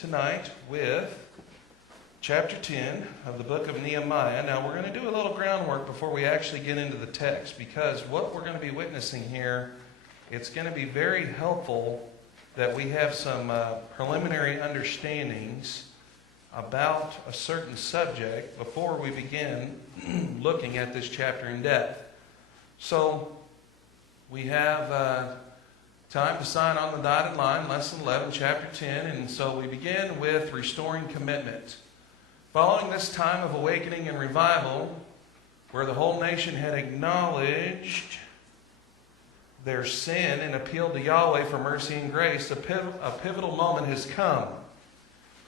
tonight with chapter 10 of the book of Nehemiah. Now, we're going to do a little groundwork before we actually get into the text, because what we're going to be witnessing here, it's going to be very helpful that we have some preliminary understandings about a certain subject before we begin looking at this chapter in depth. So, we have time to sign on the dotted line, lesson 11, chapter 10, and so we begin with restoring commitment. Following this time of awakening and revival, where the whole nation had acknowledged their sin and appealed to Yahweh for mercy and grace, a pivotal moment has come.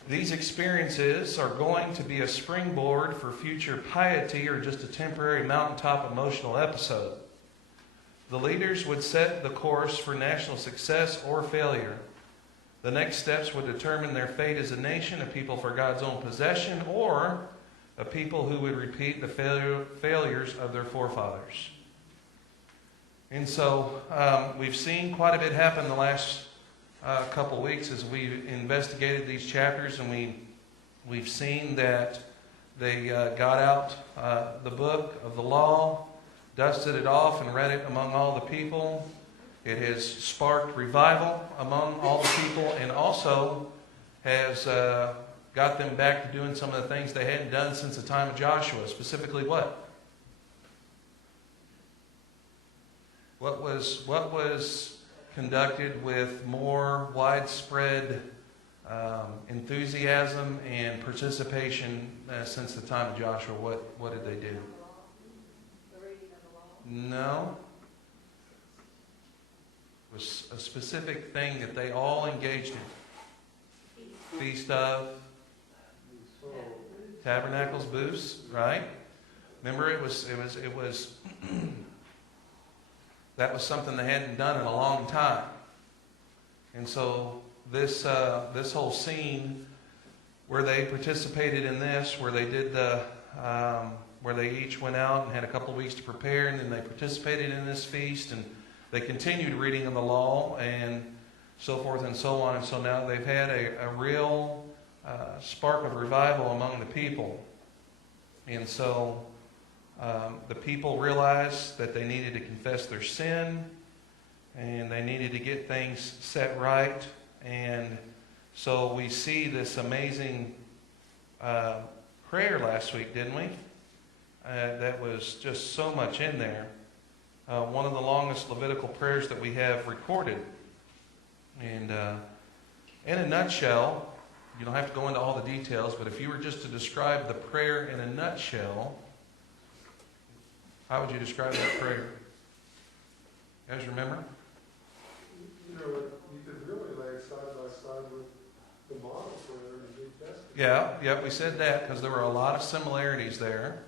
These experiences are going to be a springboard for future piety or just a temporary mountaintop emotional episode. The leaders would set the course for national success or failure. The next steps would determine their fate as a nation, a people for God's own possession, or a people who would repeat the failures of their forefathers. And so we've seen quite a bit happen the last couple weeks as we investigated these chapters, and we've seen that they got out the book of the law, dusted it off, and read it among all the people. It has sparked revival among all the people, and also has got them back to doing some of the things they hadn't done since the time of Joshua. Specifically what? What was conducted with more widespread enthusiasm and participation since the time of Joshua? What did they do? No. It was a specific thing that they all engaged in. Feast of Tabernacles, booths, right? Remember, it was that was something they hadn't done in a long time. And so this whole scene where they participated in this, where they did where they each went out and had a couple of weeks to prepare, and then they participated in this feast, and they continued reading of the law, and so forth and so on. And so now they've had a real spark of revival among the people. And so the people realized that they needed to confess their sin, and they needed to get things set right. And so we see this amazing prayer last week, didn't we? That was just so much in there. One of the longest Levitical prayers that we have recorded. And in a nutshell, you don't have to go into all the details, but if you were just to describe the prayer in a nutshell, how would you describe that prayer? You guys remember? You know, you could really lay it side by side with the model prayer in the New Testament. Yeah, we said that because there were a lot of similarities there.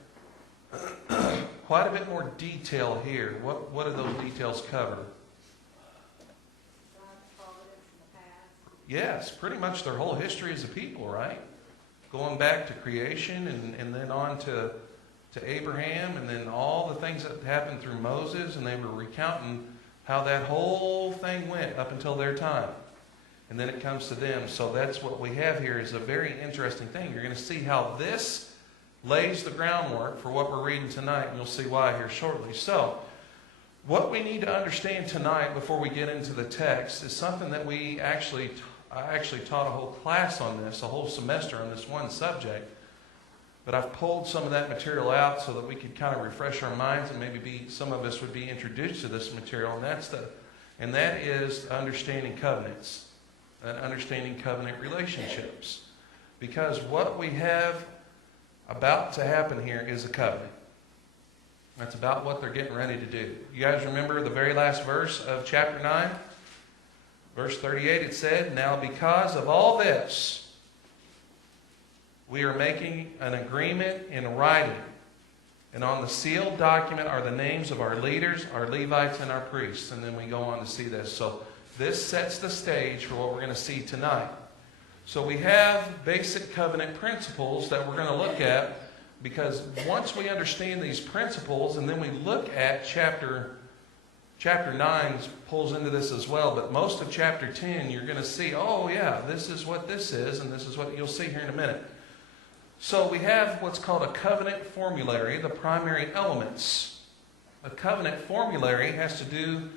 Quite a bit more detail here. What do those details cover? Yes, pretty much their whole history as a people, right? Going back to creation and then on to Abraham, and then all the things that happened through Moses, and they were recounting how that whole thing went up until their time. And then it comes to them. So that's what we have here, is a very interesting thing. You're going to see how this lays the groundwork for what we're reading tonight, and you'll see why here shortly. So, what we need to understand tonight before we get into the text is something that I actually taught a whole class on this, a whole semester on this one subject. But I've pulled some of that material out so that we could kind of refresh our minds, and maybe some of us would be introduced to this material, and that is understanding covenants and understanding covenant relationships. Because what we have about to happen here is a covenant. That's about what they're getting ready to do. You guys remember the very last verse of chapter 9? Verse 38, it said, "Now because of all this, we are making an agreement in writing, and on the sealed document are the names of our leaders, our Levites, and our priests." And then we go on to see this. So this sets the stage for what we're going to see tonight. So we have basic covenant principles that we're going to look at, because once we understand these principles, and then we look at chapter Chapter 9 pulls into this as well, but most of chapter 10, you're going to see, oh yeah, this is what this is, and this is what you'll see here in a minute. So we have what's called a covenant formulary, the primary elements. A covenant formulary has to do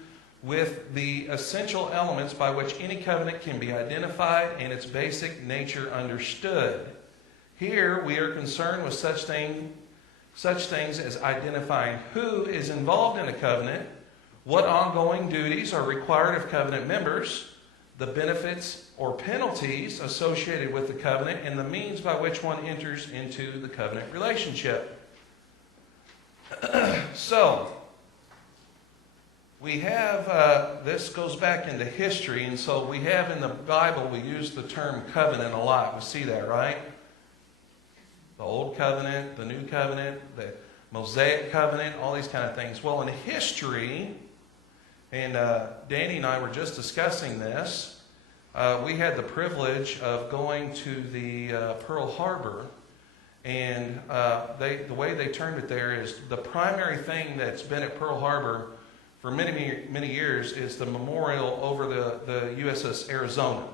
with the essential elements by which any covenant can be identified and its basic nature understood. Here we are concerned with such things as identifying who is involved in a covenant, what ongoing duties are required of covenant members, the benefits or penalties associated with the covenant, and the means by which one enters into the covenant relationship. So, we have, this goes back into history, and so we have in the Bible, we use the term covenant a lot. We see that, right? The Old Covenant, the New Covenant, the Mosaic Covenant, all these kind of things. Well, in history, and Danny and I were just discussing this, we had the privilege of going to the Pearl Harbor, and the way they termed it there is the primary thing that's been at Pearl Harbor for many, many years is the memorial over the USS Arizona.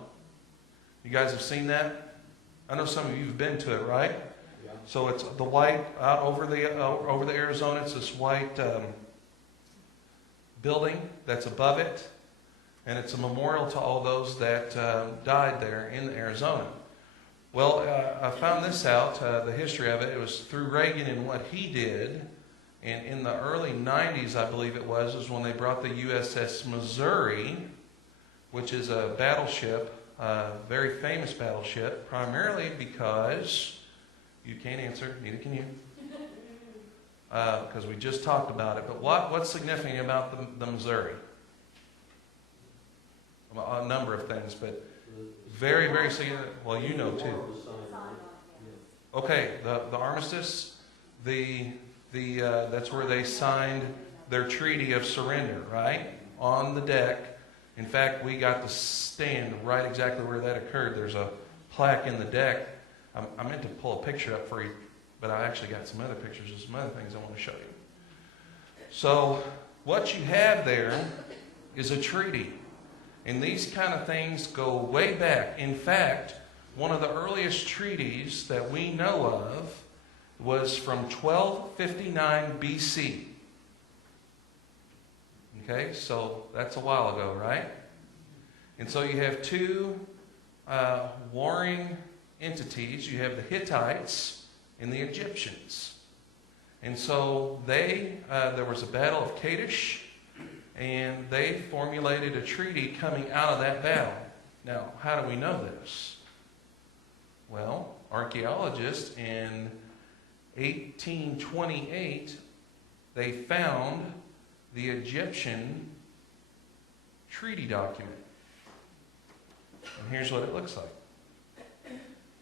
You guys have seen that? I know some of you have been to it, right? Yeah. So it's the white out over the Arizona. It's this white building that's above it, and it's a memorial to all those that died there in Arizona. Well, I found this out, the history of it. It was through Reagan and what he did. And in the early 90s, I believe it was when they brought the USS Missouri, which is a battleship, a very famous battleship, primarily because, you can't answer, neither can you, because we just talked about it. But what's significant about the Missouri? A number of things, but very, very significant. Well, you know too. Okay, the armistice, that's where they signed their treaty of surrender, right? On the deck. In fact, we got to stand right exactly where that occurred. There's a plaque in the deck. I meant to pull a picture up for you, but I actually got some other pictures of some other things I want to show you. So, what you have there is a treaty. And these kind of things go way back. In fact, one of the earliest treaties that we know of was from 1259 BC. Okay, so that's a while ago, right? And so you have two warring entities. You have the Hittites and the Egyptians. And so there was a battle of Kadesh, and they formulated a treaty coming out of that battle. Now, how do we know this? Well, archaeologists in 1828, they found the Egyptian treaty document. And here's what it looks like.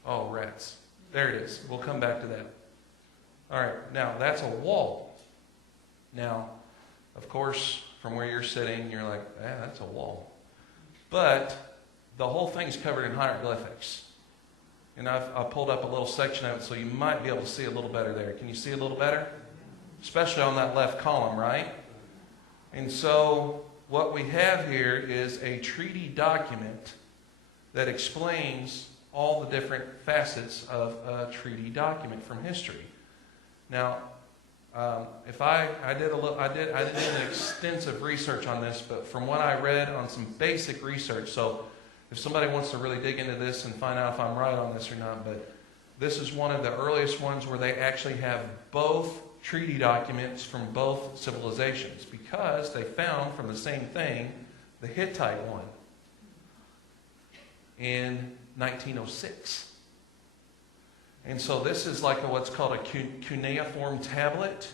Oh, rats. There it is. We'll come back to that. All right, now that's a wall. Now, of course, from where you're sitting, you're like, that's a wall. But the whole thing's covered in hieroglyphics. And I've pulled up a little section of it so you might be able to see a little better there. Can you see a little better? Especially on that left column, right? And so what we have here is a treaty document that explains all the different facets of a treaty document from history. Now, if I did an extensive research on this, but from what I read on some basic research, so if somebody wants to really dig into this and find out if I'm right on this or not, but this is one of the earliest ones where they actually have both treaty documents from both civilizations, because they found from the same thing the Hittite one in 1906. And so this is like what's called a cuneiform tablet.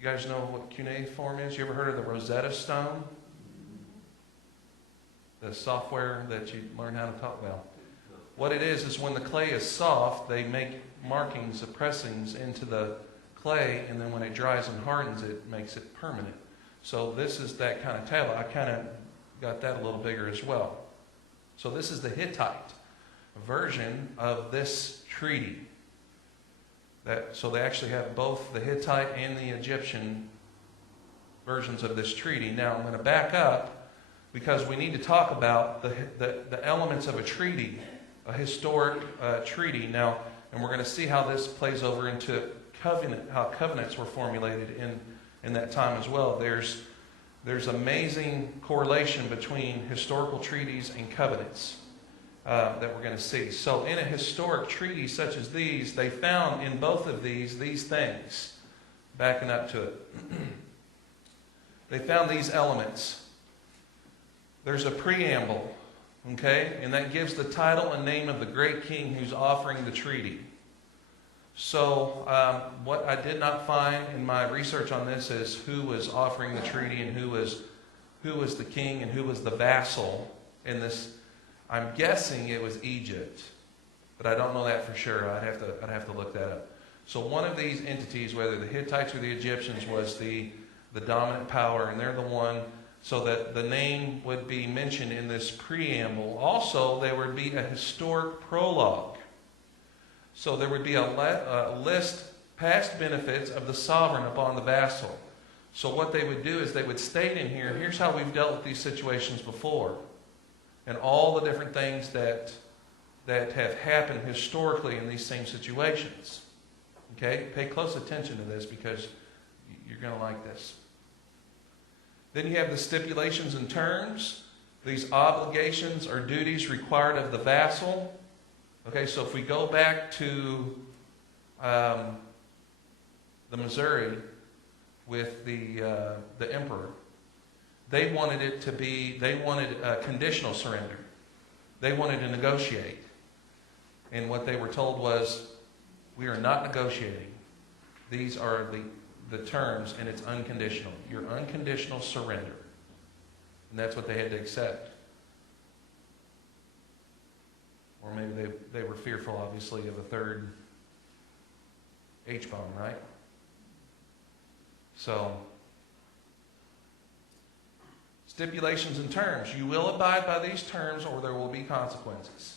You guys know what cuneiform is? You ever heard of the Rosetta Stone? The software that you learn how to talk about. What it is when the clay is soft, they make markings of pressings into the clay, and then when it dries and hardens, it makes it permanent. So this is that kind of tablet. I kind of got that a little bigger as well. So this is the Hittite version of this treaty. So they actually have both the Hittite and the Egyptian versions of this treaty. Now, I'm going to back up because we need to talk about the elements of a treaty, a historic treaty. Now, and we're going to see how this plays over into covenant, how covenants were formulated in that time as well. There's amazing correlation between historical treaties and covenants that we're going to see. So in a historic treaty such as these, they found in both of these things, backing up to it. They found these elements. There's a preamble, okay? And that gives the title and name of the great king who's offering the treaty. So what I did not find in my research on this is who was offering the treaty and who was the king and who was the vassal in this. I'm guessing it was Egypt, but I don't know that for sure. I'd have to look that up. So one of these entities, whether the Hittites or the Egyptians, was the dominant power, and they're the one, so that the name would be mentioned in this preamble. Also, there would be a historic prologue. So there would be a list, past benefits of the sovereign upon the vassal. So what they would do is they would state in here, here's how we've dealt with these situations before. And all the different things that have happened historically in these same situations. Okay? Pay close attention to this because you're going to like this. Then you have the stipulations and terms. These obligations or duties required of the vassal. Okay, so if we go back to the Missouri with the emperor, they wanted a conditional surrender. They wanted to negotiate. And what they were told was, we are not negotiating. These are the terms, and it's unconditional. Your unconditional surrender. And that's what they had to accept. Or maybe they were fearful, obviously, of a third H-bomb, right? So, stipulations and terms. You will abide by these terms or there will be consequences.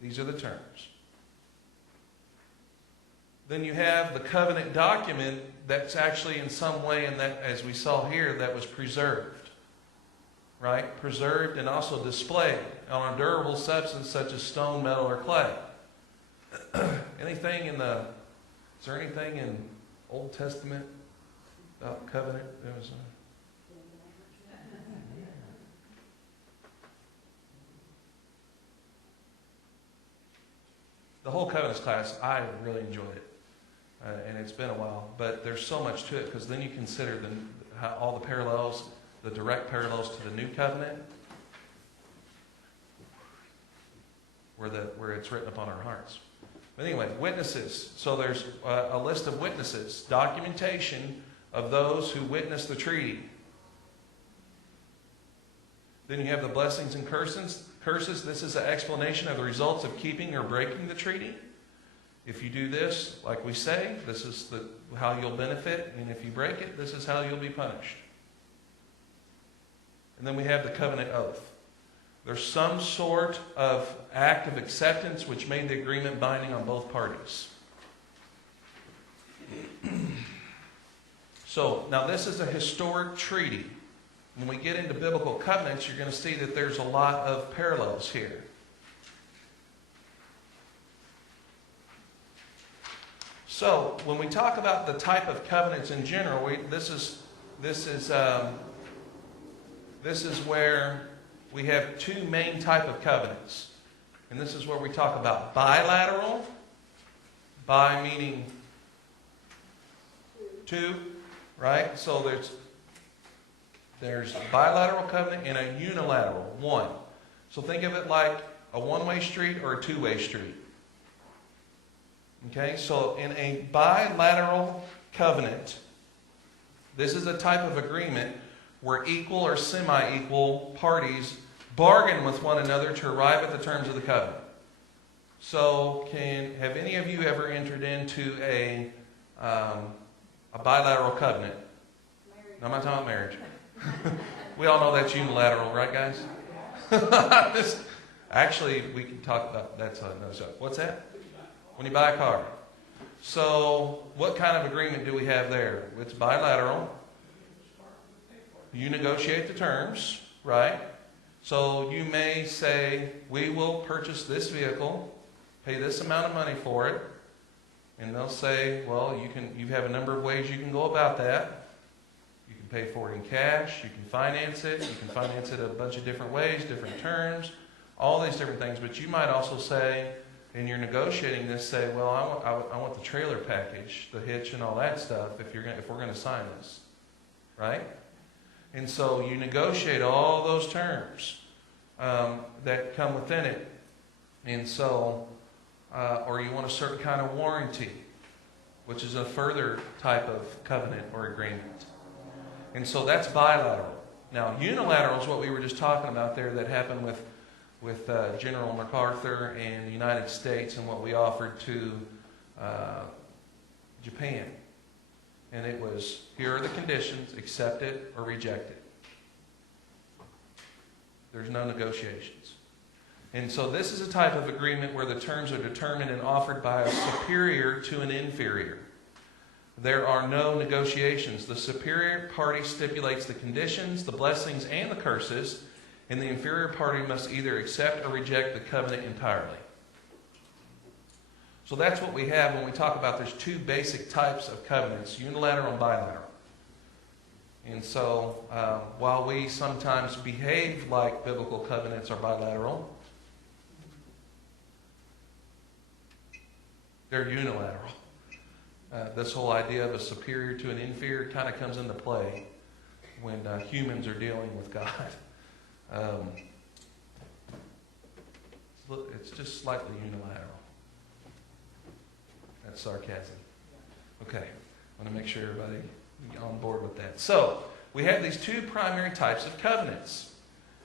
These are the terms. Then you have the covenant document that's actually in some way, and that, as we saw here, that was preserved. Right? Preserved and also displayed on a durable substance such as stone, metal, or clay. Is there anything in Old Testament about covenant? There was the whole covenants class, I really enjoyed it. And it's been a while, but there's so much to it because then you consider all the parallels, the direct parallels to the new covenant, where it's written upon our hearts. But anyway, witnesses. So there's a list of witnesses, documentation of those who witnessed the treaty. Then you have the blessings and curses. This is an explanation of the results of keeping or breaking the treaty. If you do this, like we say, this is how you'll benefit, and if you break it, this is how you'll be punished. And then we have the covenant oath. There's some sort of act of acceptance which made the agreement binding on both parties. So, now this is a historic treaty. When we get into biblical covenants, you're going to see that there's a lot of parallels here. So, when we talk about the type of covenants in general, this is where we have two main type of covenants. And this is where we talk about bilateral. Bi meaning two, right? So there's a bilateral covenant and a unilateral, one. So think of it like a one-way street or a two-way street. Okay, so in a bilateral covenant, this is a type of agreement where equal or semi-equal parties bargain with one another to arrive at the terms of the covenant. So, have any of you ever entered into a bilateral covenant? No, I'm not talking about marriage. We all know that's unilateral, right, guys? Actually, we can talk about that's another subject. What's that? When you buy a car. So what kind of agreement do we have there? It's bilateral. You negotiate the terms, right? So you may say, we will purchase this vehicle, pay this amount of money for it, and they'll say, well, you have a number of ways you can go about that. You can pay for it in cash, you can finance it a bunch of different ways, different terms, all these different things. But you might also say, and you're negotiating this, say, well, I want the trailer package, the hitch and all that stuff if we're going to sign this, right? And so you negotiate all those terms that come within it. And so, or you want a certain kind of warranty, which is a further type of covenant or agreement. And so that's bilateral. Now, unilateral is what we were just talking about there that happened with General MacArthur and the United States and what we offered to Japan. And it was, here are the conditions, accept it or reject it. There's no negotiations. And so this is a type of agreement where the terms are determined and offered by a superior to an inferior. There are no negotiations. The superior party stipulates the conditions, the blessings, and the curses, and the inferior party must either accept or reject the covenant entirely. So that's what we have when we talk about there's two basic types of covenants, unilateral and bilateral. And so while we sometimes behave like biblical covenants are bilateral, they're unilateral. This whole idea of a superior to an inferior kind of comes into play when humans are dealing with God. It's just slightly unilateral. That's sarcasm. Okay, I want to make sure everybody is on board with that. So, we have these two primary types of covenants.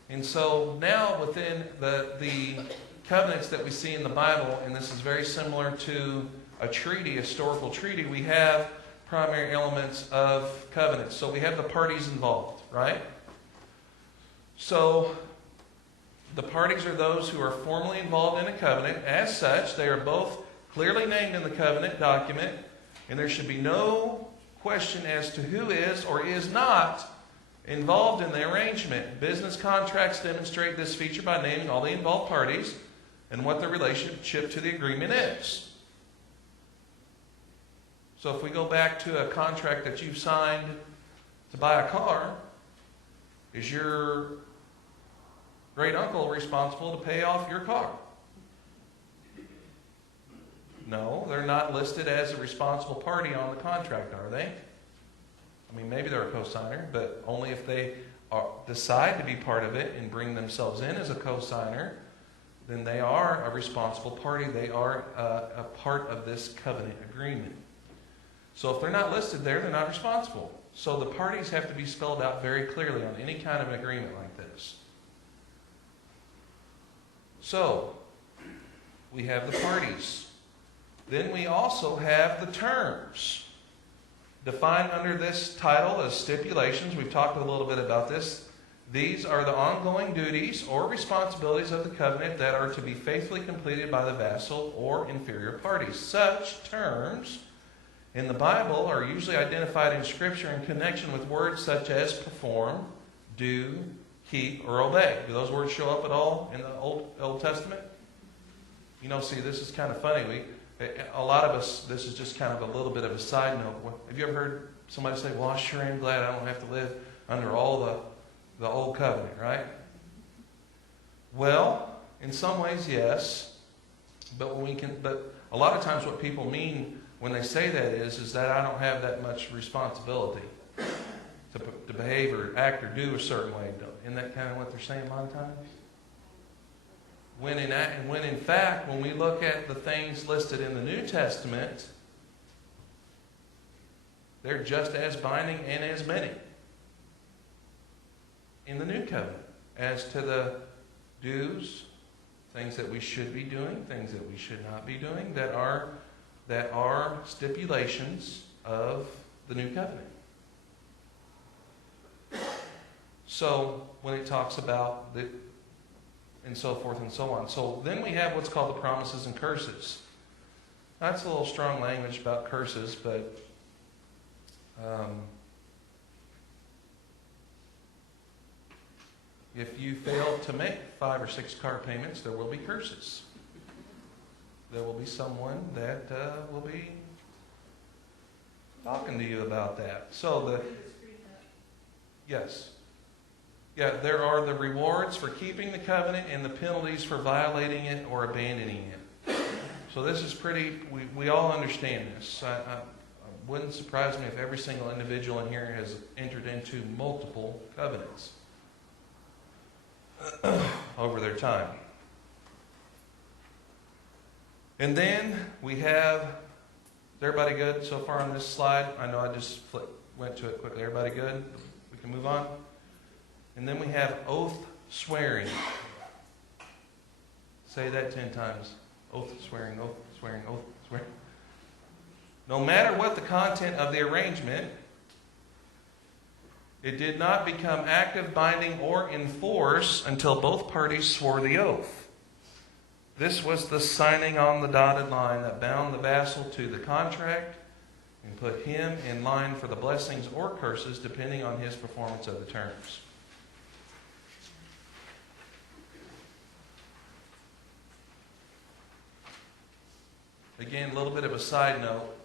And so, now within the covenants that we see in the Bible, and this is very similar to a treaty, a historical treaty, we have primary elements of covenants. So, we have the parties involved, right? So, the parties are those who are formally involved in a covenant. As such, they are both clearly named in the covenant document, and there should be no question as to who is or is not involved in the arrangement. Business contracts demonstrate this feature by naming all the involved parties and what their relationship to the agreement is. So if we go back to a contract that you've signed to buy a car, is your great uncle responsible to pay off your car? No, they're not listed as a responsible party on the contract, are they? I mean, maybe they're a co-signer, but only if they decide to be part of it and bring themselves in as a co-signer, then they are a responsible party. They are a part of this covenant agreement. So if they're not listed there, they're not responsible. So the parties have to be spelled out very clearly on any kind of an agreement like this. So, we have the parties. Then we also have the terms. Defined under this title as stipulations, we've talked a little bit about this. These are the ongoing duties or responsibilities of the covenant that are to be faithfully completed by the vassal or inferior parties. Such terms in the Bible are usually identified in Scripture in connection with words such as perform, do, keep, or obey. Do those words show up at all in the Old Testament? You know, see, this is kind of funny. A lot of us, this is just kind of a little bit of a side note. Have you ever heard somebody say, well, I sure am glad I don't have to live under all the old covenant, right? Well, in some ways, yes. But a lot of times what people mean when they say that is that I don't have that much responsibility to behave or act or do a certain way. Isn't that kind of what they're saying a lot of times? When in fact, when we look at the things listed in the New Testament, they're just as binding and as many in the New Covenant as to the do's, things that we should be doing, things that we should not be doing, that are stipulations of the New Covenant. So when it talks about the and so forth and so on. So then we have what's called the promises and curses. That's a little strong language about curses, but if you fail to make 5 or 6 car payments, there will be curses. There will be someone that will be talking to you about that. So yes. Yeah, there are the rewards for keeping the covenant and the penalties for violating it or abandoning it. So this is pretty, we all understand this. I wouldn't surprise me if every single individual in here has entered into multiple covenants over their time. And then we have, is everybody good so far on this slide? I know I just went to it quickly. Everybody good? We can move on? And then we have oath swearing. Say that 10 times. Oath swearing, oath swearing, oath swearing. No matter what the content of the arrangement, it did not become active, binding, or in force until both parties swore the oath. This was the signing on the dotted line that bound the vassal to the contract and put him in line for the blessings or curses depending on his performance of the terms. Again, a little bit of a side note.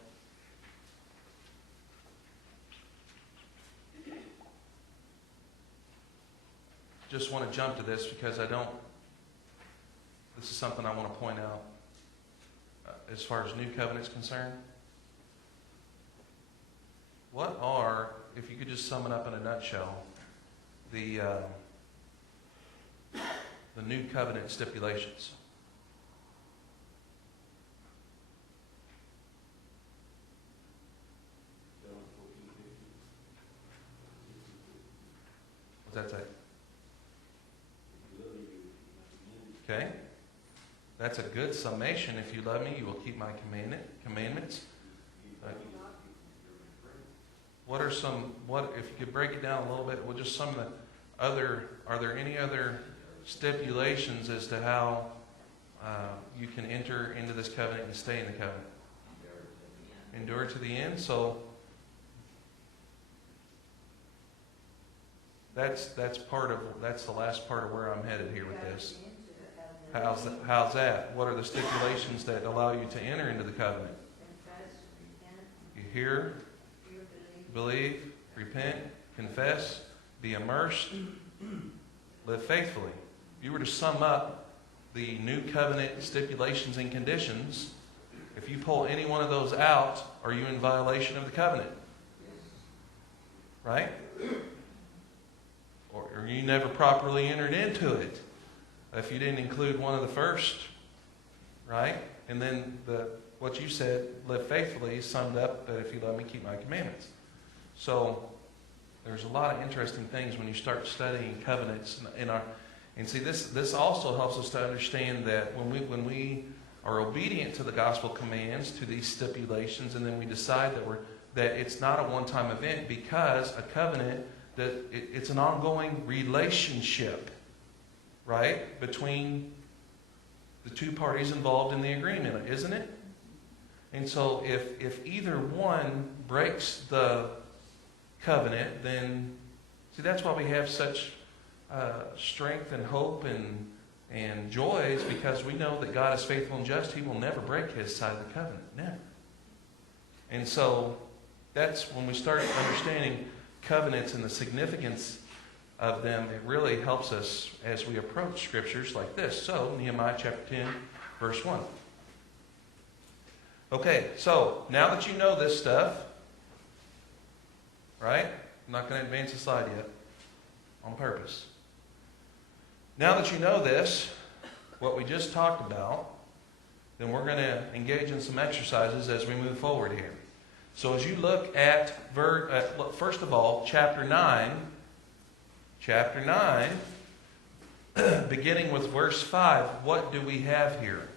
Just want to jump to this because this is something I want to point out as far as New Covenant's concerned. What are, if you could just sum it up in a nutshell, the New Covenant stipulations? What's that say? Okay. That's a good summation. If you love me, you will keep my commandments. If you could break it down a little bit, well, just some of the are there any other stipulations as to how you can enter into this covenant and stay in the covenant? Endure to the end. So that's the last part of where I'm headed here with this. How's that? What are the stipulations that allow you to enter into the covenant? You hear, believe, repent, confess, be immersed, live faithfully. If you were to sum up the new covenant stipulations and conditions, if you pull any one of those out, are you in violation of the covenant? Right? Or you never properly entered into it if you didn't include one of the first, right? And then what you said, live faithfully, summed up that if you love me, keep my commandments. So there's a lot of interesting things when you start studying covenants and see this also helps us to understand that when we are obedient to the gospel commands, to these stipulations, and then we decide that it's not a one-time event, because a covenant, that it's an ongoing relationship, right, between the two parties involved in the agreement, isn't it? And so if either one breaks the covenant, then see, that's why we have such strength and hope and joy, is because we know that God is faithful and just. He will never break his side of the covenant, never. And so that's when we start understanding covenants and the significance of them. It really helps us as we approach scriptures like this. So Nehemiah chapter 10 verse 1. Okay, so now that you know this stuff, right? I'm not going to advance the slide yet on purpose. Now that you know this, what we just talked about, then we're going to engage in some exercises as we move forward here. So as you look at, first of all, chapter 9, beginning with verse 5, what do we have here?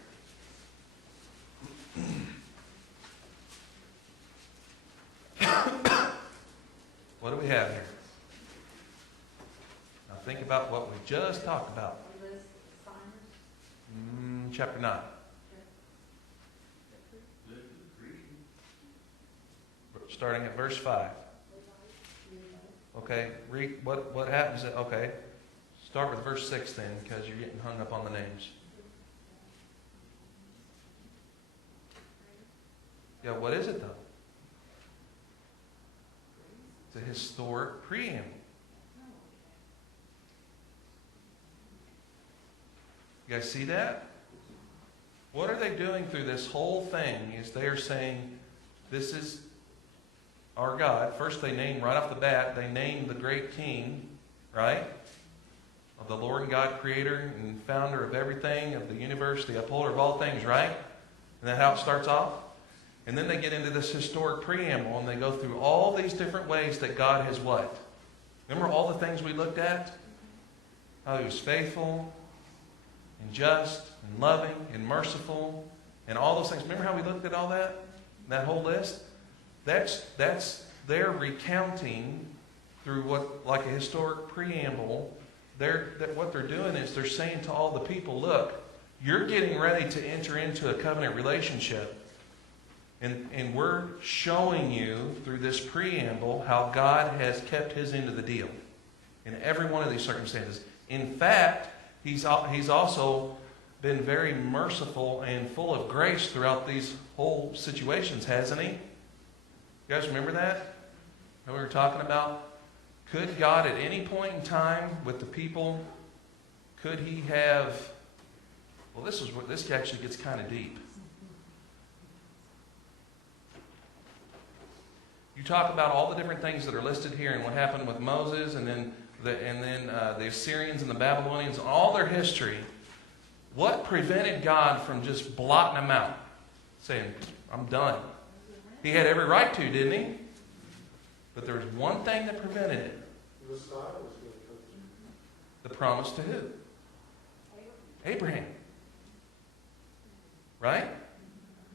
What do we have here? Now think about what we just talked about. Chapter 9. starting at verse 5. Okay, read what happens. Okay, start with verse 6 then, because you're getting hung up on the names. Yeah, what is it though? It's a historic preamble. You guys see that? What are they doing through this whole thing is they are saying, this is our God. First they name, right off the bat, they name the great king, right? Of the Lord and God, creator and founder of everything, of the universe, the upholder of all things, right? Isn't that how it starts off? And then they get into this historic preamble and they go through all these different ways that God has what? Remember all the things we looked at? How he was faithful and just and loving and merciful and all those things. Remember how we looked at all that? That whole list? That's their recounting through what, like a historic preamble. What they're doing is they're saying to all the people, look, you're getting ready to enter into a covenant relationship. And we're showing you through this preamble how God has kept his end of the deal in every one of these circumstances. In fact, he's also been very merciful and full of grace throughout these whole situations, hasn't he? You guys remember that? That we were talking about? Could God at any point in time with the people, could he have... Well, this actually gets kind of deep. You talk about all the different things that are listed here and what happened with Moses and then the Assyrians and the Babylonians, all their history. What prevented God from just blotting them out? Saying, I'm done. He had every right to, didn't he? But there was one thing that prevented it. The Messiah was going to come. The promise to who? Abraham. Right?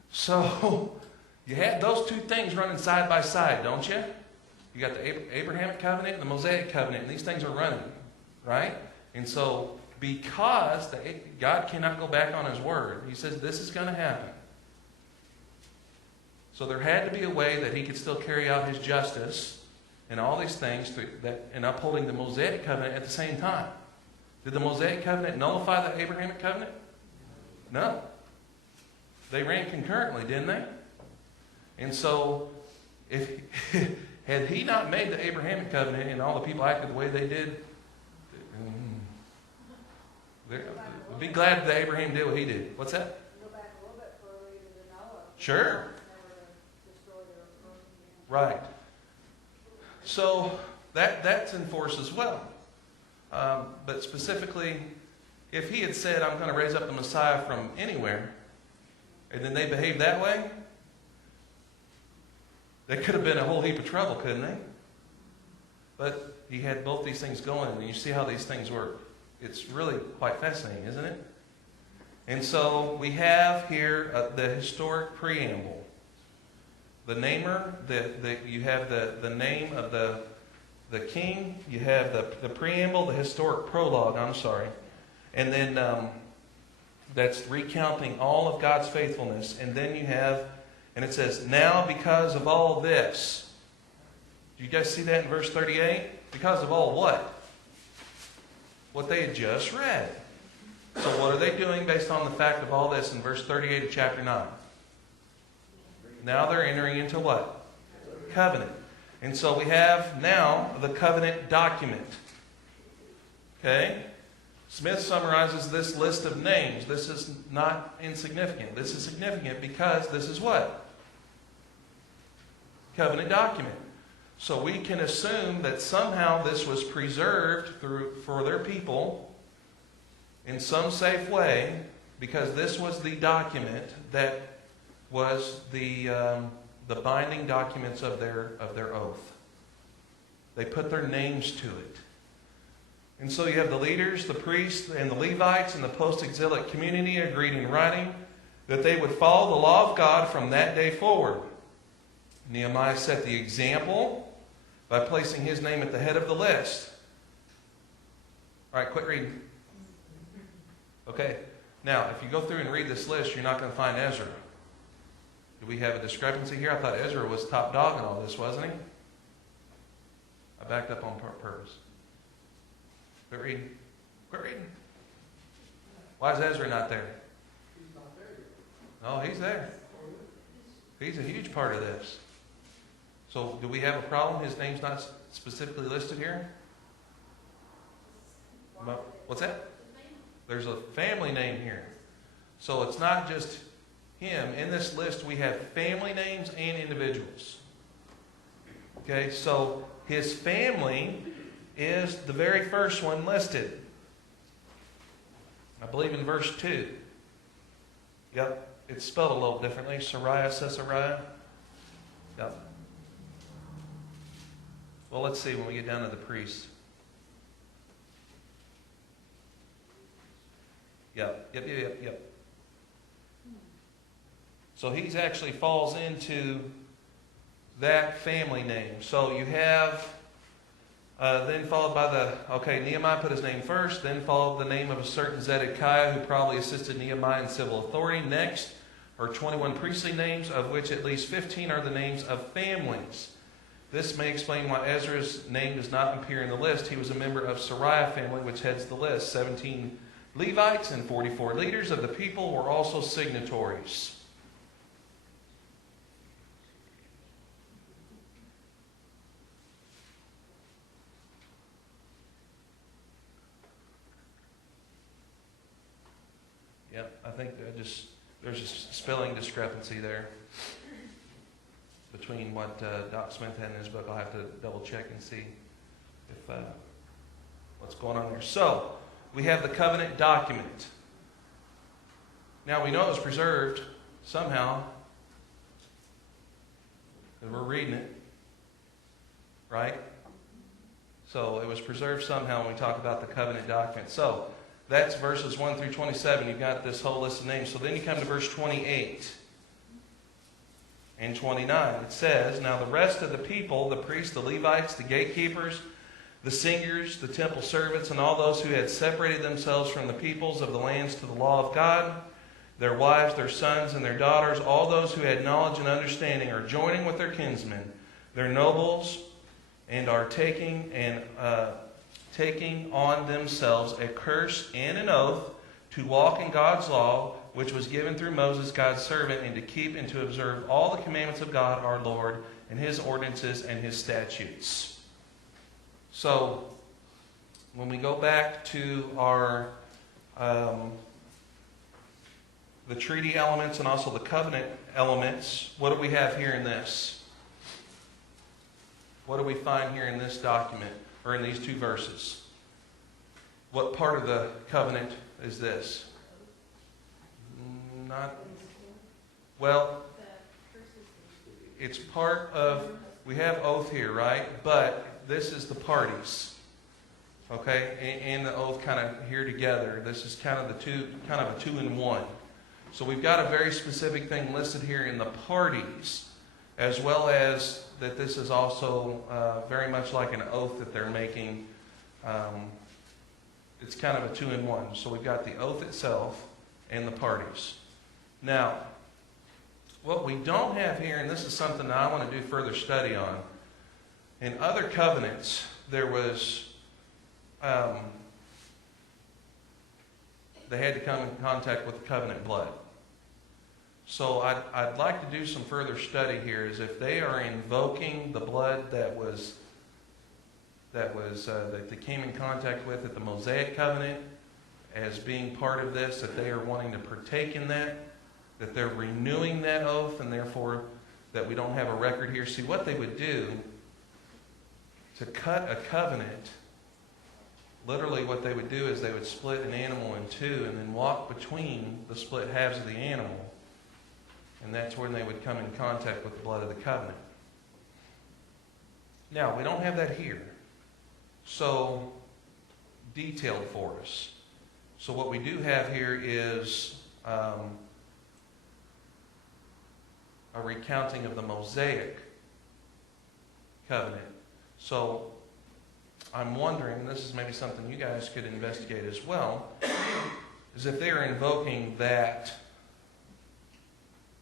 So... you had those two things running side by side, don't you? You got the Abrahamic covenant and the Mosaic covenant, and these things are running, right? And so, because God cannot go back on his word, he says this is going to happen. So there had to be a way that he could still carry out his justice and all these things and upholding the Mosaic covenant at the same time. Did the Mosaic covenant nullify the Abrahamic covenant? No. They ran concurrently, didn't they? And so, had he not made the Abrahamic covenant and all the people acted the way they did, be glad that Abraham did what he did. What's that? Go back a little bit further to Noah. Sure. Right. So that's in force as well. But specifically, if he had said, I'm going to raise up the Messiah from anywhere, and then they behaved that way, they could have been a whole heap of trouble, couldn't they? But he had both these things going, and you see how these things work. It's really quite fascinating, isn't it? And so we have here the historic preamble. The namer, you have the name of the king. You have the preamble, the historic prologue, and then that's recounting all of God's faithfulness. And then you have... and it says, now because of all this. Do you guys see that in verse 38? Because of all what? What they had just read. So what are they doing based on the fact of all this in verse 38 of chapter 9? Now they're entering into what? Covenant. And so we have now the covenant document. Okay? Smith summarizes this list of names. This is not insignificant. This is significant because this is what? Covenant document. So we can assume that somehow this was preserved for their people in some safe way, because this was the document that was the binding documents of their oath. They put their names to it. And so you have the leaders, the priests, and the Levites, and the post-exilic community agreed in writing that they would follow the law of God from that day forward. Nehemiah set the example by placing his name at the head of the list. All right, quit reading. Okay, now if you go through and read this list, you're not going to find Ezra. Did we have a discrepancy here? I thought Ezra was top dog in all this, wasn't he? I backed up on purpose. Quit reading. Quit reading. Why is Ezra not there? He's not there yet. Oh, he's there. He's a huge part of this. So do we have a problem? His name's not specifically listed here? What's that? There's a family name here. So it's not just him. In this list, we have family names and individuals. Okay, so his family is the very first one listed. I believe in verse 2. Yep, it's spelled a little differently. Sariah. Yep. Well, let's see when we get down to the priests. Yep. So he's actually falls into that family name. So you have then followed by Nehemiah put his name first, then followed the name of a certain Zedekiah who probably assisted Nehemiah in civil authority. Next are 21 priestly names, of which at least 15 are the names of families. This may explain why Ezra's name does not appear in the list. He was a member of Sariah family, which heads the list. 17 Levites and 44 leaders of the people were also signatories. Yep, I think there's a spelling discrepancy there between what Doc Smith had in his book. I'll have to double check and see if what's going on there. So we have the covenant document. Now we know it was preserved somehow, because we're reading it, right? So it was preserved somehow when we talk about the covenant document. So that's verses 1 through 27. You've got this whole list of names. So then you come to verse 28 and 29. It says, "Now the rest of the people, the priests, the Levites, the gatekeepers, the singers, the temple servants, and all those who had separated themselves from the peoples of the lands to the law of God, their wives, their sons, and their daughters, all those who had knowledge and understanding are joining with their kinsmen, their nobles, and are taking on themselves a curse and an oath to walk in God's law, which was given through Moses, God's servant, and to keep and to observe all the commandments of God our Lord, and his ordinances and his statutes." So, when we go back to our the treaty elements and also the covenant elements, what do we have here in this? What do we find here in this document, or in these two verses? What part of the covenant is this? It's part of, we have oath here, right? But this is the parties, okay? And the oath kind of here together. This is kind of a two-in-one. So we've got a very specific thing listed here in the parties, as well as that this is also very much like an oath that they're making. It's kind of a two-in-one. So we've got the oath itself and the parties. Now, what we don't have here, and this is something that I want to do further study on, in other covenants, there was, they had to come in contact with the covenant blood. So I'd like to do some further study here, is if they are invoking the blood that they came in contact with at the Mosaic covenant as being part of this, that they are wanting to partake in that they're renewing that oath, and therefore that we don't have a record here. See, what they would do to cut a covenant, literally what they would do is they would split an animal in two and then walk between the split halves of the animal. And that's when they would come in contact with the blood of the covenant. Now, we don't have that here. So, detailed for us. So what we do have here is a recounting of the Mosaic covenant. So I'm wondering, and this is maybe something you guys could investigate as well, is if they are invoking that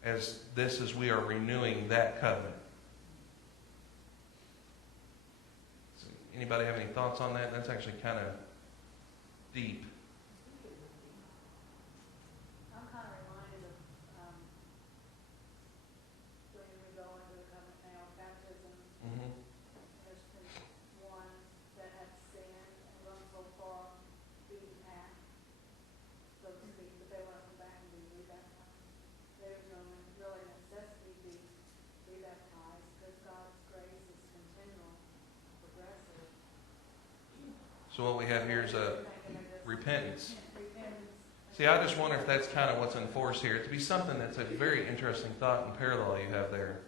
as we are renewing that covenant. So anybody have any thoughts on that? That's actually kind of deep. I'm kind of reminded of, when we go into the covenant now, baptism, Mm-hmm. there's been one that had sinned and run so far, beaten path, so to speak, but they want to come back and be rebaptized. There's no really necessity to be rebaptized, because God's grace is continual, progressive. So what we have here is a repentance. Repentance. See, I just wonder if that's kind of what's enforced here. To be something that's a very interesting thought and parallel you have there,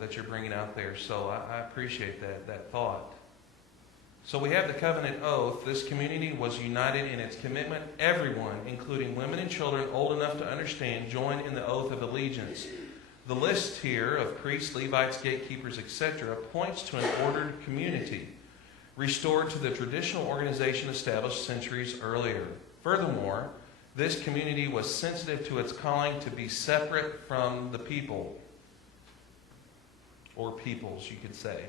that you're bringing out there. So I appreciate that thought. So we have the covenant oath. This community was united in its commitment. Everyone, including women and children old enough to understand, joined in the oath of allegiance. The list here of priests, Levites, gatekeepers, etc. points to an ordered community, restored to the traditional organization established centuries earlier. Furthermore, this community was sensitive to its calling to be separate from the people, or peoples, you could say.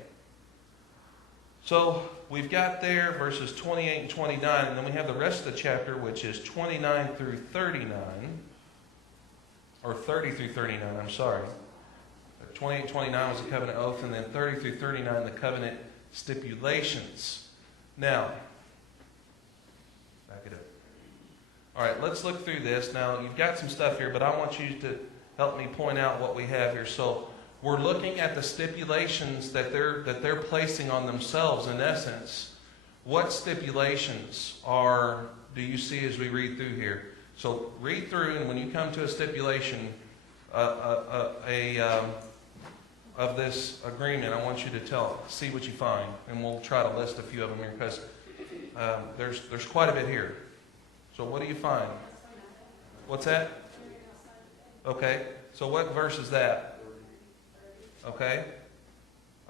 So we've got there verses 28 and 29, and then we have the rest of the chapter, which is 29 through 39, or 30 through 39, I'm sorry. 28 and 29 was the covenant oath, and then 30 through 39, the covenant stipulations. Now, back it up. All right, let's look through this. Now, you've got some stuff here, but I want you to help me point out what we have here. So, we're looking at the stipulations that they're placing on themselves, in essence. What stipulations do you see as we read through here? So, read through, and when you come to a stipulation of this agreement, I want you to see what you find, and we'll try to list a few of them here, because there's quite a bit here. So what do you find? What's that? Okay. So what verse is that? Okay.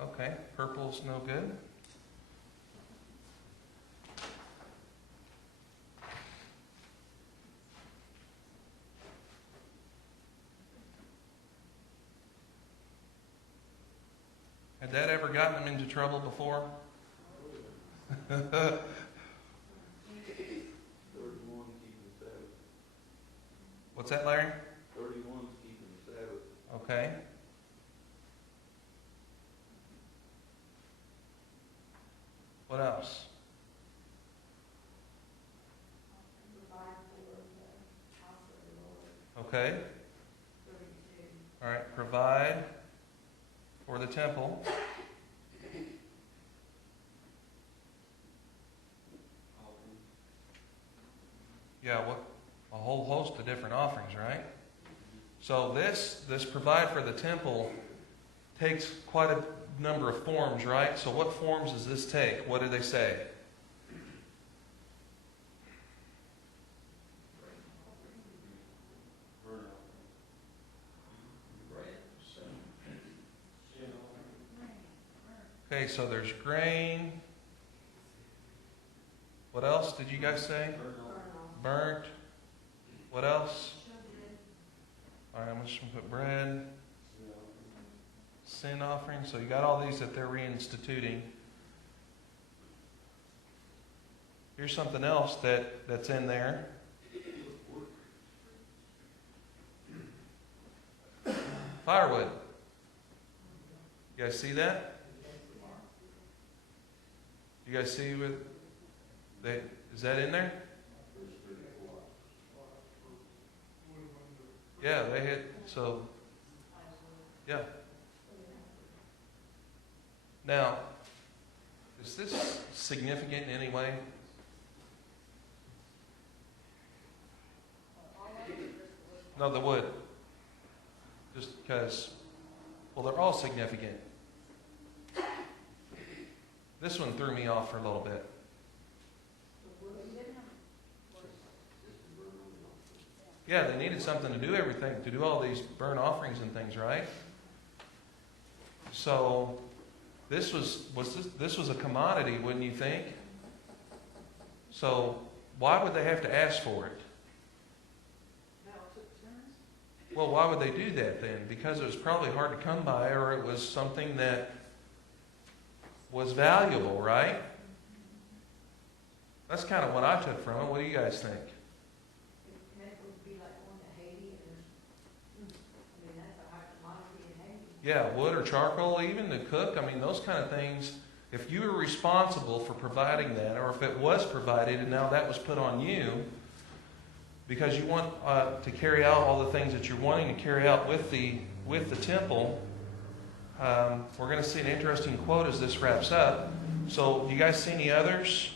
Okay. Purple's no good. Had that ever gotten them into trouble before? 31, keeping the Sabbath. What's that, Larry? 31's keeping the Sabbath. Okay. What else? Okay. All right. Provide for the temple. Yeah, a whole host of different offerings, right? So this provide for the temple takes quite a number of forms, right? So what forms does this take? What do they say? Okay, so there's grain. What else did you guys say? Burnt. What else? All right, I'm just going to put bread. Sin offering. So you got all these that they're reinstituting. Here's something else that's in there. Firewood. You guys see that? You guys see is that in there? Yeah, they had, so, yeah. Now, is this significant in any way? No, the wood. Just because, well, they're all significant. This one threw me off for a little bit. Yeah, they needed something to do everything, to do all these burnt offerings and things, right? So this was a commodity, wouldn't you think? So why would they have to ask for it? Well, why would they do that then? Because it was probably hard to come by, or it was something that was valuable, right? That's kind of what I took from it. What do you guys think? That would be like going to Haiti, or, I mean, that's a hard commodity in Haiti. Yeah, wood or charcoal even to cook. I mean, those kind of things. If you were responsible for providing that, or if it was provided and now that was put on you, because you want to carry out all the things that you're wanting to carry out with the temple, we're going to see an interesting quote as this wraps up. So, you guys see any others?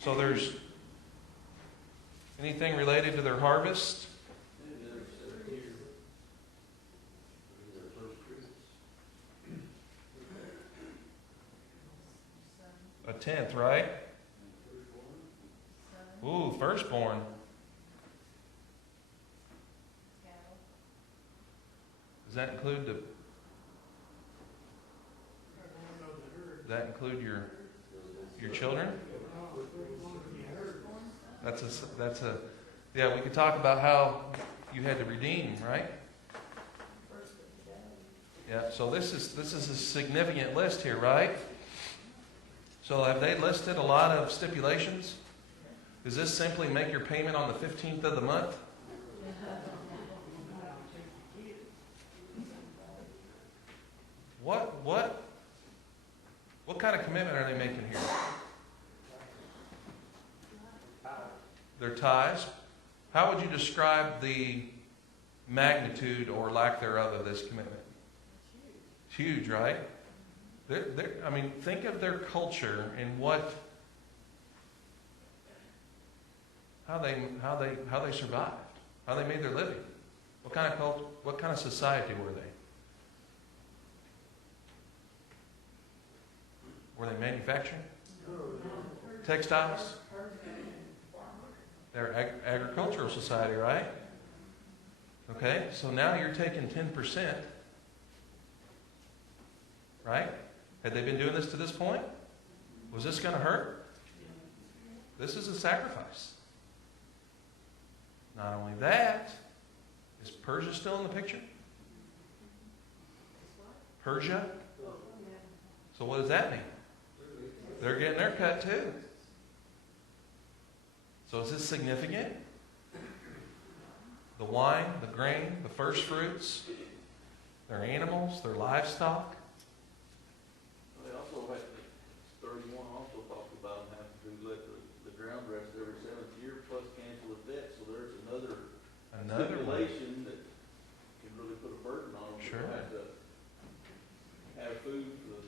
So there's anything related to their harvest? A tenth, right? Ooh, firstborn. Does that include does that include your children? That's a yeah, we could talk about how you had to redeem, right? Yeah, so this is a significant list here, right? So have they listed a lot of stipulations? Does this simply make your payment on the 15th of the month? What kind of commitment are they making here? Their tithes. How would you describe the magnitude or lack thereof of this commitment? It's huge, right? I mean, think of their culture and how they survived, how they made their living. What kind of culture, what kind of society were they? Were they manufacturing? Textiles? They're agricultural society, right? Okay, so now you're taking 10%, right? Had they been doing this to this point? Was this going to hurt? This is a sacrifice. Not only that, is Persia still in the picture? Persia? So what does that mean? They're getting their cut too. So is this significant? The wine, the grain, the first fruits, their animals, their livestock. They also had, 31 also talked about having to let the ground rest every 7th year plus cancel the debt. So there's another one. stipulation that can really put a burden on them. Sure. They have to have food for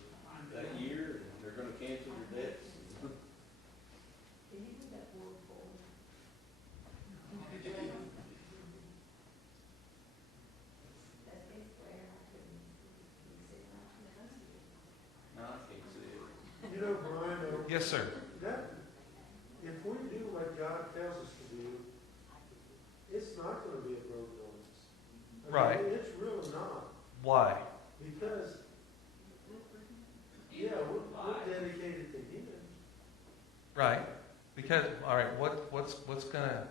that year, and they're going to cancel your debts. Can you do that word forward? That's basically, I couldn't, say No, I can't see it. You know, Brian, Yes, sir. that, if we do what God tells us to do, it's not gonna be a broke illness. I mean, Right. It's really not, Why? because, yeah, we're dedicated to Him. Right. Because, all right, what's gonna,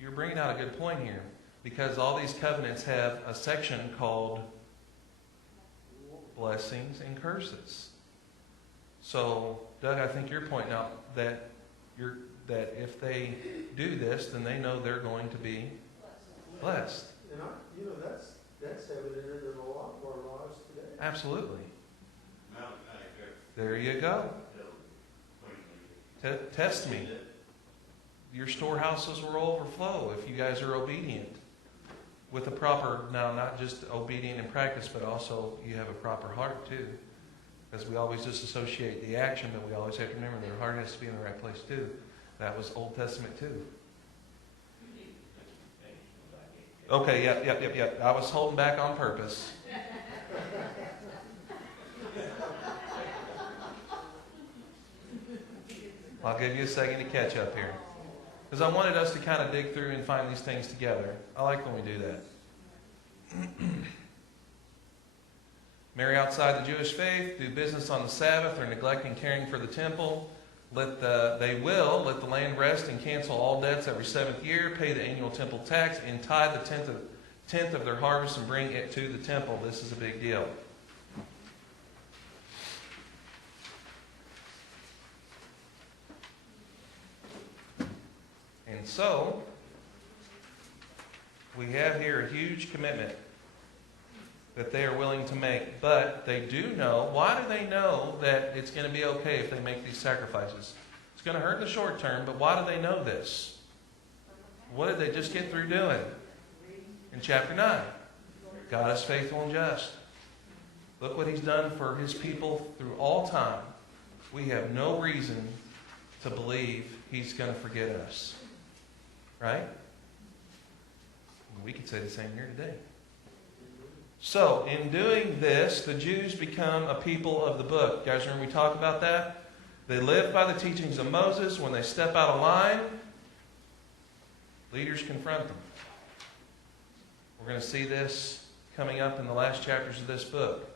you're bringing out a good point here. Because all these covenants have a section called blessings and curses. So, Doug, I think you're pointing out that if they do this, then they know they're going to be blessed. And that's evident in a lot of our lives today. Absolutely. There you go. Test me. Your storehouses will overflow if you guys are obedient with the proper, now not just obedient in practice, but also you have a proper heart too. Because we always just associate the action, but we always have to remember their heart has to be in the right place too. That was Old Testament too. Okay, yep. I was holding back on purpose. I'll give you a second to catch up here. Because I wanted us to kind of dig through and find these things together. I like when we do that. Marry outside the Jewish faith, do business on the Sabbath, or neglecting caring for the temple, They will let the land rest and cancel all debts every 7th year, pay the annual temple tax, and tithe the tenth of their harvest and bring it to the temple. This is a big deal. And so, we have here a huge commitment that they are willing to make. But they do know, why do they know that it's going to be okay if they make these sacrifices? It's going to hurt in the short term, but why do they know this? What did they just get through doing? In chapter 9. God is faithful and just. Look what He's done for His people through all time. We have no reason to believe He's going to forget us. Right? We could say the same here today. So, in doing this, the Jews become a people of the book. You guys remember we talked about that? They live by the teachings of Moses. When they step out of line, leaders confront them. We're going to see this coming up in the last chapters of this book.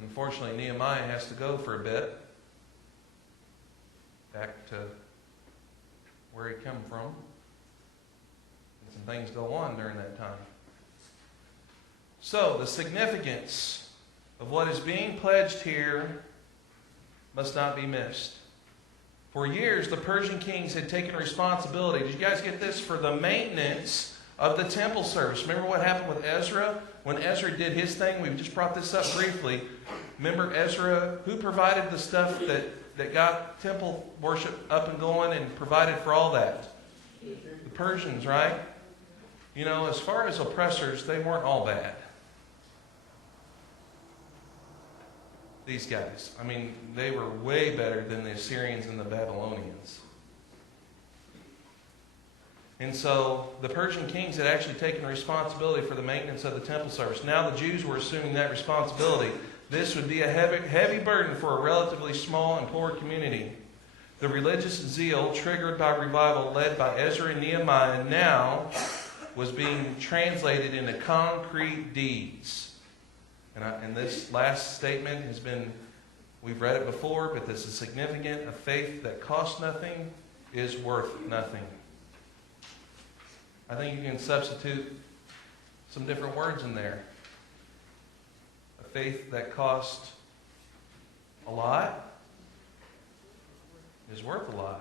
Unfortunately, Nehemiah has to go for a bit. Back to where he come from. And some things go on during that time. So, the significance of what is being pledged here must not be missed. For years, the Persian kings had taken responsibility. Did you guys get this? For the maintenance of the temple service. Remember what happened with Ezra? When Ezra did his thing, we just brought this up briefly. Remember Ezra? Who provided the stuff that got temple worship up and going and provided for all that? The Persians, right? You know, as far as oppressors, they weren't all bad. These guys. I mean, they were way better than the Assyrians and the Babylonians. And so the Persian kings had actually taken responsibility for the maintenance of the temple service. Now the Jews were assuming that responsibility. This would be a heavy burden for a relatively small and poor community. The religious zeal triggered by revival led by Ezra and Nehemiah now was being translated into concrete deeds. And this last statement has been, we've read it before, but this is significant. A faith that costs nothing is worth nothing. I think you can substitute some different words in there. A faith that costs a lot is worth a lot.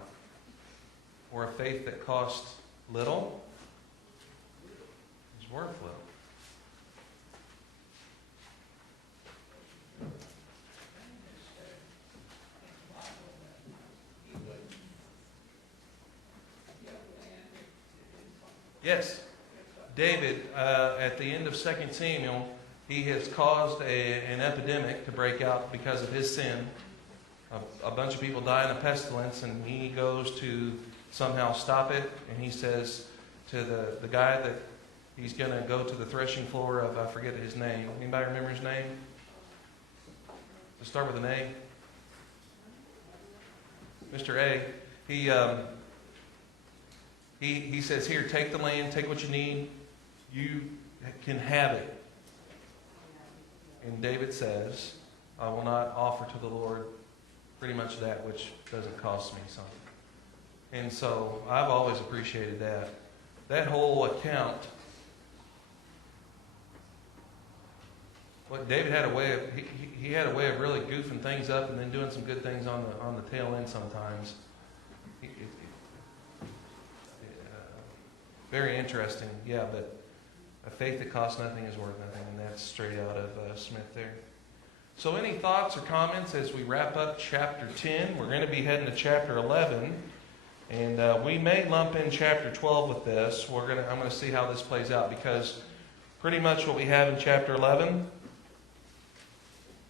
Or a faith that costs little is worth little. Yes. David, at the end of 2 Samuel, he has caused an epidemic to break out because of his sin. A bunch of people die in a pestilence, and he goes to somehow stop it. And he says to the guy that he's going to go to the threshing floor of, I forget his name. Anybody remember his name? Let's start with an A. Mr. A. He says, here, take the land, take what you need. You can have it. And David says, I will not offer to the Lord pretty much that which doesn't cost me something. And so I've always appreciated that. That whole account, what David had a way of, he had a way of really goofing things up and then doing some good things on the tail end sometimes. Very interesting, yeah, but a faith that costs nothing is worth nothing, and that's straight out of Smith there. So any thoughts or comments as we wrap up chapter 10? We're going to be heading to chapter 11, and we may lump in chapter 12 with this. I'm going to see how this plays out, because pretty much what we have in chapter 11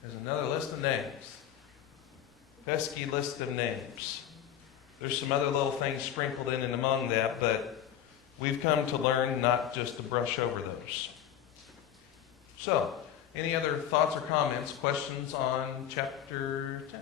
is another list of names. Pesky list of names. There's some other little things sprinkled in and among that, but we've come to learn not just to brush over those. So, any other thoughts or comments, questions on chapter 10?